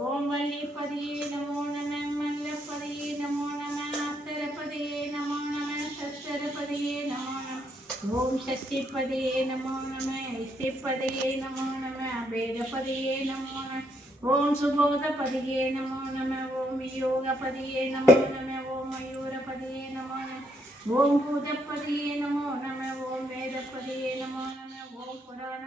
ஓம் வள்ளிப்பதியே நமோ நம மல்லப்பதியே நமோ நம அத்தரப்பதியே நமோ நம சத்தரப்பதியே நமோ நம ஓம் சக்திப்பதியே நமோ நம இஷ்டிப்பதியே நமோ நம அபேதப்பதியே நமோ நம ஓம் சுபோதபதியே நமோ நம ஓம் யோகபதியே நமோ நம ஓம் மயூரபதியே நமோ நம ஓம் பூஜப்பதியே நமோ நம ஓம் வேதப்பதியே நமோ நம ஓம் புராண